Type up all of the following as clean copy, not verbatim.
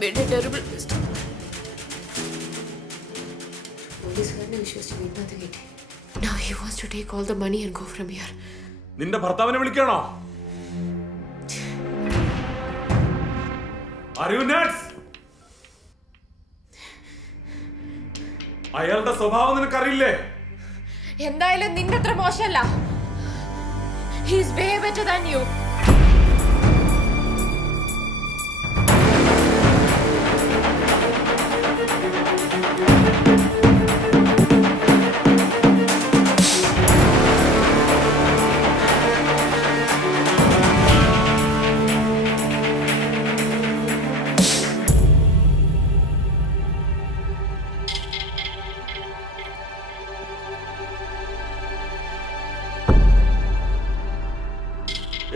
made a terrible mistake. പോലീസുകാരനെ വിശ്വസിച്ച് വീട്ടിനകത്ത് കയറ്റി. Now he wants to take all the money and go from here. നിന്റെ ഭർത്താവിനെ വിളിക്കണോ? Are you nuts? അയാളുടെ സ്വഭാവം നിനക്കറിയില്ലേ? എന്തായാലും നിന്റെ അത്ര മോശമല്ല. He is way better than you.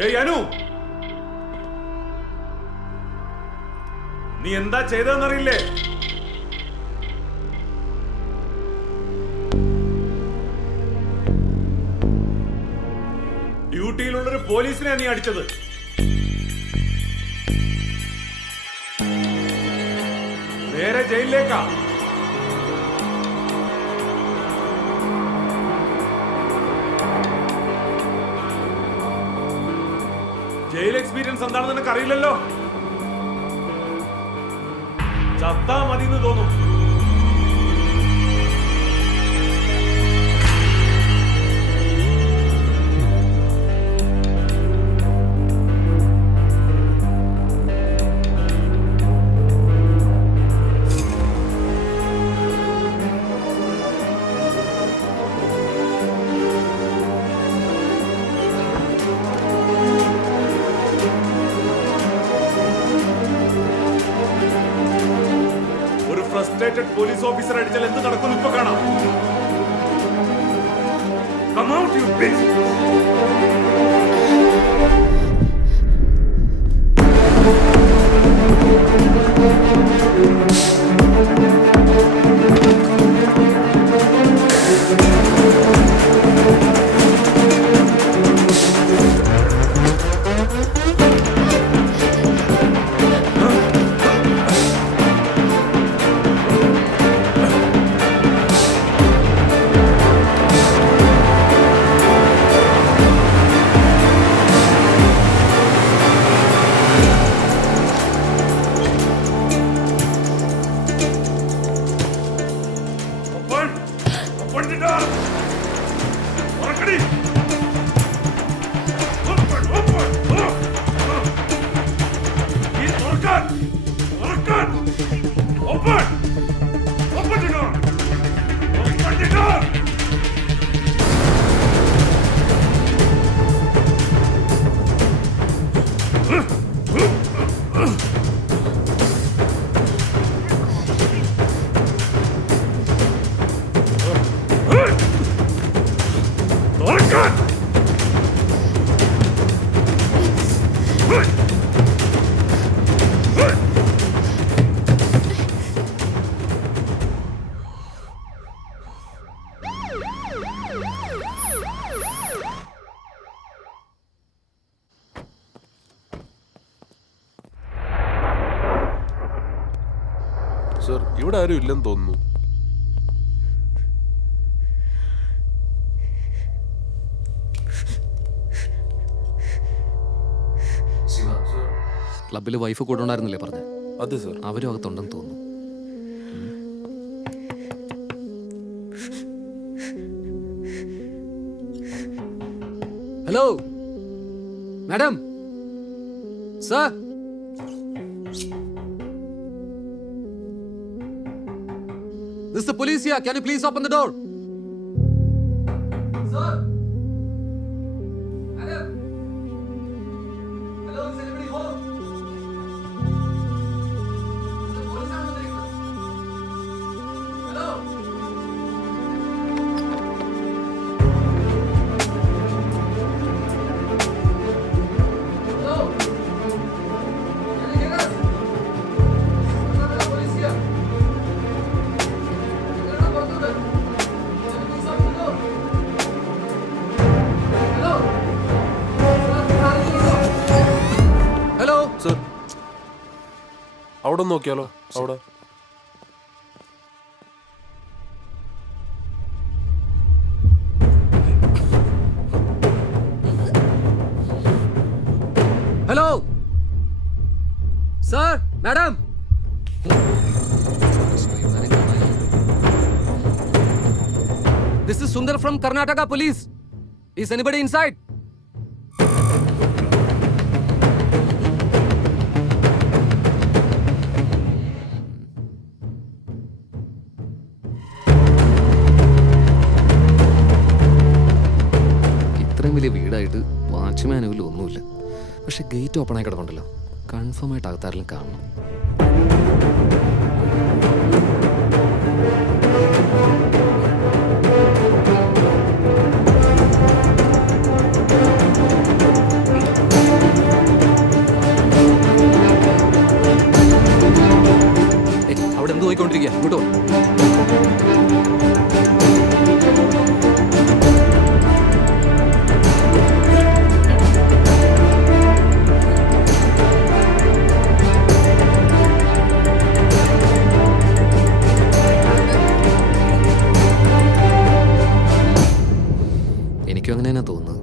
ഏയ് അനു, നീ എന്താ ചെയ്തതെന്നറിയില്ലേ? ഡ്യൂട്ടിയിലുള്ളൊരു പോലീസിനെ നീ അടിച്ചത്. നേരെ ജയിലിലേക്കാ. ജയിൽ എക്സ്പീരിയൻസ് എന്താണെന്ന് നിനക്ക് അറിയില്ലല്ലോ. ചത്താ മതി എന്ന് തോന്നും. ഫ്രസ്ട്രേറ്റഡ് പോലീസ് ഓഫീസർ അടിച്ചാൽ എന്ത് നടക്കും ഇപ്പൊ കാണാം. Come out, you bitch! Sir, ഇവിടെ ആരും ഇല്ലെന്ന് തോന്നുന്നു. ക്ലബിൽ വൈഫ് കൂടെ ഉണ്ടായിരുന്നില്ലേ പറഞ്ഞത്? അതെ സർ. അവരും അകത്തുണ്ടെന്ന് തോന്നുന്നു. Hello madam, sir, this is the police here. Can you please open the door? Sir. Madam. Hello, is anybody home? The police are there. Hello. Hello. Can you hear us? The police here. അവിടെ നോക്കിയാലോ? അവിടെ Hello, sir, madam. This is Sundar from Karnataka Police. Is anybody inside? ഇത്രയും വലിയ വീടായിട്ട് watchman പോലും ഒന്നുമില്ല. പക്ഷെ gate open ആയി കിടപ്പുണ്ടല്ലോ. Confirm ആയിട്ട് അകത്താരെങ്കിലും കാണണം. അവിടെ എന്ത് പോയിക്കൊണ്ടിരിക്കുക? ഇങ്ങോട്ടോ. എനിക്കും അങ്ങനെ തന്നെ തോന്നുന്നത്.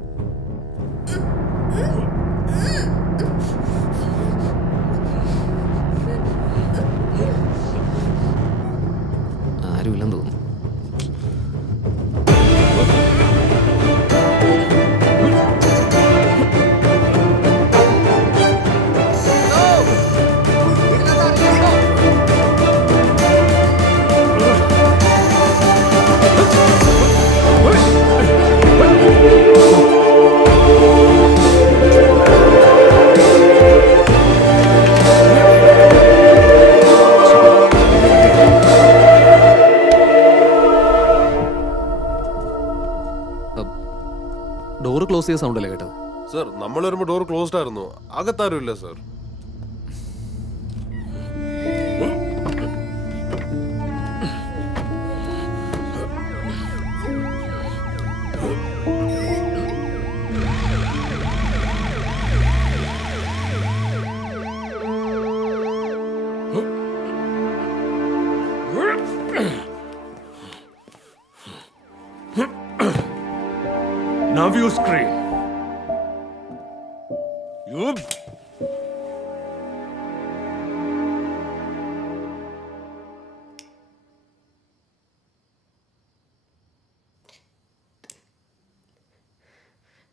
ആരുമില്ലെന്ന് തോന്നുന്നു. ഡോറ് ക്ലോസ് ചെയ്ത സൗണ്ട് അല്ലേ കേട്ടത്? സർ, നമ്മൾ വരുമ്പോ ഡോർ ക്ലോസ്ഡ് ആയിരുന്നു. അകത്താരും ഇല്ല sir. Now you scream. You.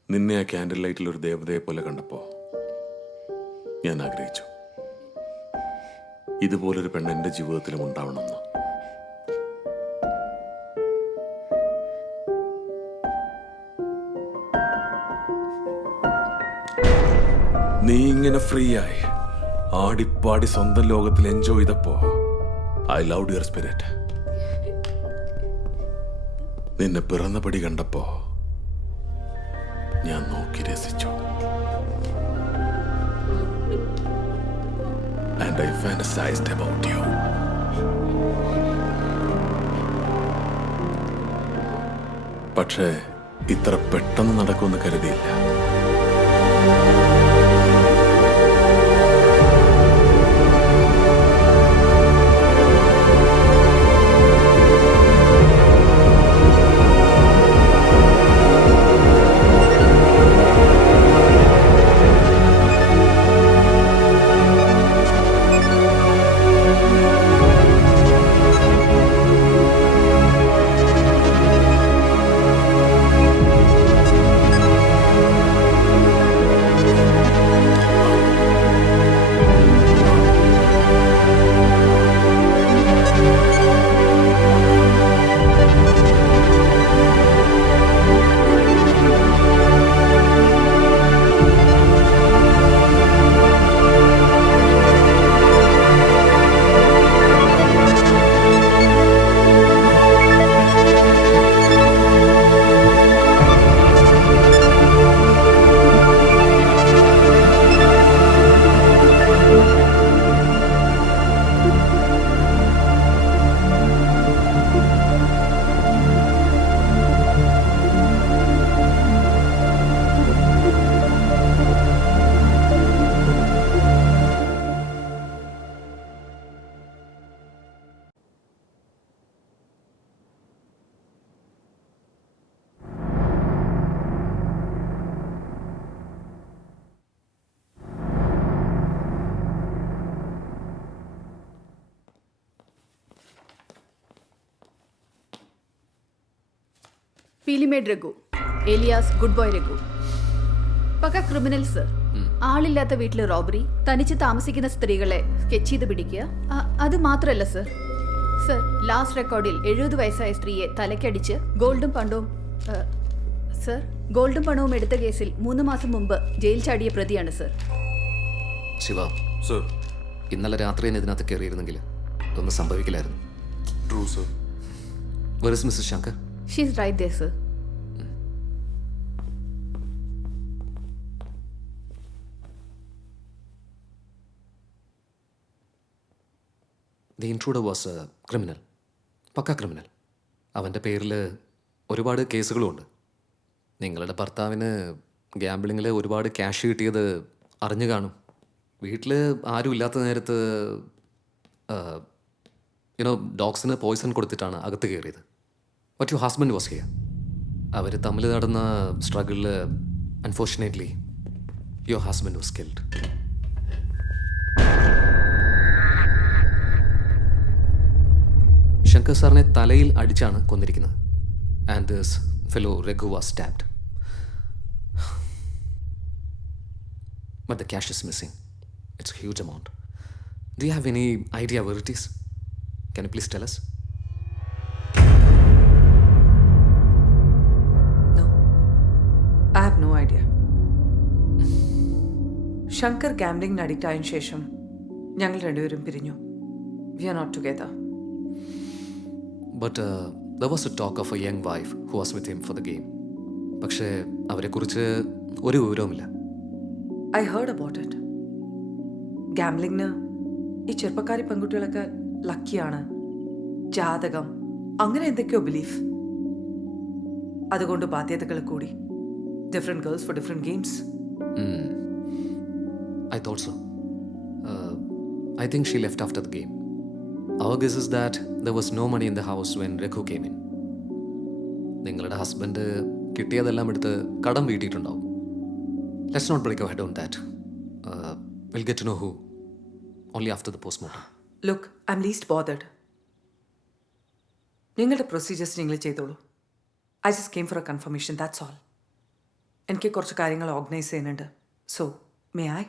നിന്നെ ആ ക്യാൻഡിൽ ലൈറ്റിൽ ഒരു ദേവതയെ പോലെ കണ്ടപ്പോ ഞാൻ ആഗ്രഹിച്ചു ഇതുപോലൊരു പെണ്ണ് എന്റെ ജീവിതത്തിലും ഉണ്ടാവണമെന്ന്. നീ ഇങ്ങനെ ഫ്രീ ആയി ആടിപ്പാടി സ്വന്തം ലോകത്തിൽ എൻജോയ് ചെയ്തപ്പോ ഐ ലവ് യുവർ സ്പിരിറ്റ്. നിന്നെ പിറന്ന പടി കണ്ടപ്പോ ഞാൻ നോക്കി രസിച്ചു. And I fantasized about you. പക്ഷേ ഇത്ര പെട്ടെന്ന് നടക്കുമെന്ന് കരുതിയില്ല. പീലിമേഡ് രഘു ഏലിയാസ് ഗുഡ് ബോയ് രഘു. പക്ക ക്രിമിനൽ സർ. ആളില്ലാത്ത വീട്ടിൽ റോബറി, തനിച്ച് താമസിക്കുന്ന സ്ത്രീകളെ സ്കെച്ച് ചെയ്ത് പിടിക്കുക. അത് മാത്രമല്ല സർ. സർ, ലാസ്റ്റ് റെക്കോർഡിൽ 70 വയസ്സായ സ്ത്രീയെ തലക്കടിച്ച് ഗോൾഡും പണവും എടുത്ത കേസിൽ 3 മാസം മുമ്പ് ജയിൽ ചാടിയ പ്രതിയാണ് സർ. ശിവ, സർ. ഇന്നലെ രാത്രി തന്നെ ഇതിനകത്ത് കയറിയിരുന്നെങ്കിൽ ഒന്നും സംഭവിക്കില്ലായിരുന്നു. True sir. Where is mister Shankar? She is right there sir. The intruder was a criminal, pakka criminal. അവൻ്റെ പേരിൽ ഒരുപാട് കേസുകളുമുണ്ട്. നിങ്ങളുടെ ഭർത്താവിന് ഗ്യാമ്പിളിങ്ങിൽ ഒരുപാട് ക്യാഷ് കിട്ടിയത് അറിഞ്ഞു കാണും. വീട്ടിൽ ആരും ഇല്ലാത്ത നേരത്ത് ഡോഗ്സിന് പോയ്സൺ കൊടുത്തിട്ടാണ് അകത്ത് കയറിയത്. But your husband was here. അവർ തമ്മിൽ നടന്ന സ്ട്രഗിളിൽ unfortunately your husband was killed. Shankar സാറിനെ തലയിൽ അടിച്ചാണ് കൊന്നിരിക്കുന്നത്. And this fellow Raghu was stabbed. But the cash is missing. It's a huge amount. Do you have any idea where it is? Can you please tell us? No. I have no idea. Shankar ഗാംബ്ലിംഗിന് addict ആയതിനു ശേഷം ഞങ്ങൾ രണ്ടുപേരും പിരിഞ്ഞു. We are not together. But there was a talk of a young wife who was with him for the game. പക്ഷേ അവരെക്കുറിച്ച് ഒരു വിവരവുമില്ല. I heard about it. ഗാംബ്ലിങ്ങിന് ഈ ചെറുപ്പക്കാരി പെൺകുട്ടികളൊക്കെ ലക്കിയാണ്, ജാതകം, അങ്ങനെ എന്തൊക്കെയോ ബിലീഫ്. അതുകൊണ്ട് ബാധ്യതകൾ കൂടി. Different girls four different games. I thought so. I think she left after the game. Our guess is that there was no money in the house when Rekhu came in. നിങ്ങളുടെ husband കിട്ടിയതെല്ലാം എടുത്ത് കടം വീട്ടിയിട്ടുണ്ടാവും. Let's not break our head on that. We'll get to know who only after the postmortem. Look, I'm least bothered. നിങ്ങളുടെ procedures നിങ്ങൾ ചെയ്തോളൂ. I just came for a confirmation, that's all. എനിക്ക് കുറച്ച് കാര്യങ്ങൾ organise ചെയ്യുന്നുണ്ട്. So, may I?